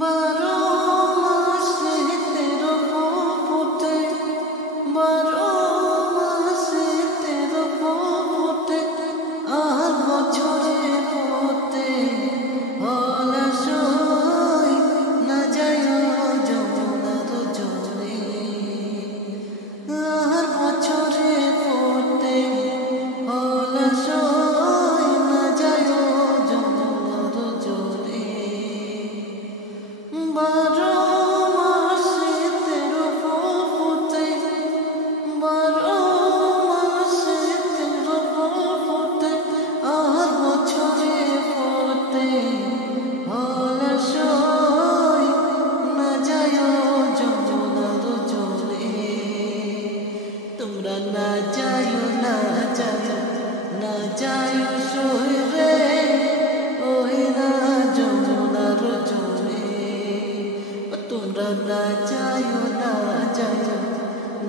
বারো মাসে তেরো ফুটে, বারো মাসে তেরো ফুটে, আর বছরে ফোটে হলাসই না যায় যমুনার জলে, আর বছরে ফোটে হলাসই না যায় যমুনার জলে। বারো মাসে তেরো ফুটে, বারো মাসে তেরো ফুটে, আর বছরে ফোটে হলাসই না যায় যমুনার জলে। তোমরা না যায় না যায় না যায় সইরে ওই না যমুনার জলে। তোমরা না যায় না যায়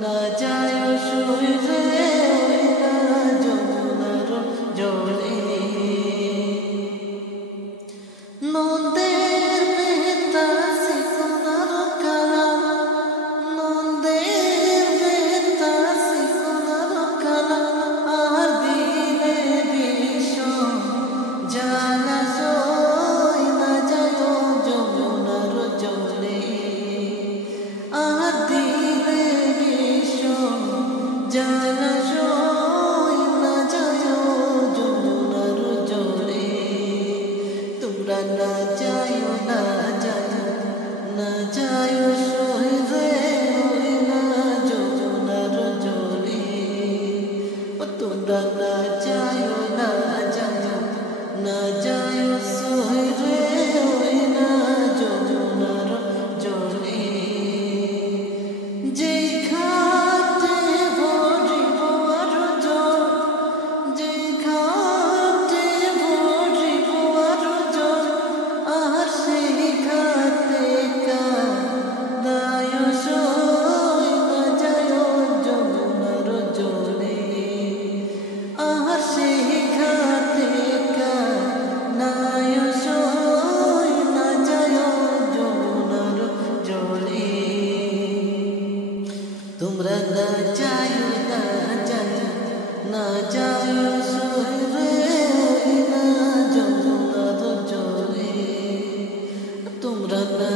না যায় সইরে ওই না যমুনার জলে। নদের বেতাসে সোনার কালা, নদের বেতাসে সোনার কালা, আর দিলে বিষম জলাশয় না যায় যমুনার জলে, আর দিলে বিষম জলাশয় না যায় যমুনার জলে। তোমরা না যায় না যায় না যায় সইরে ওই না যমুনার জলে। তোমরা না যায় না যায় না যায় সইরে ওই না যমুনার জলে। যেই ঘাটে ভরিব আর জল, যেই ঘাটে ভরিব আর জল, আর সেই ঘাটে কাদায় সই না যায় যমুনার জলে, আর সেই ঘাটে কাদায় সই না যায় যমুনার জলে। তোমরা না যায় না যায় না যায় সইরে ওই না যমুনার জলে। তোমরা না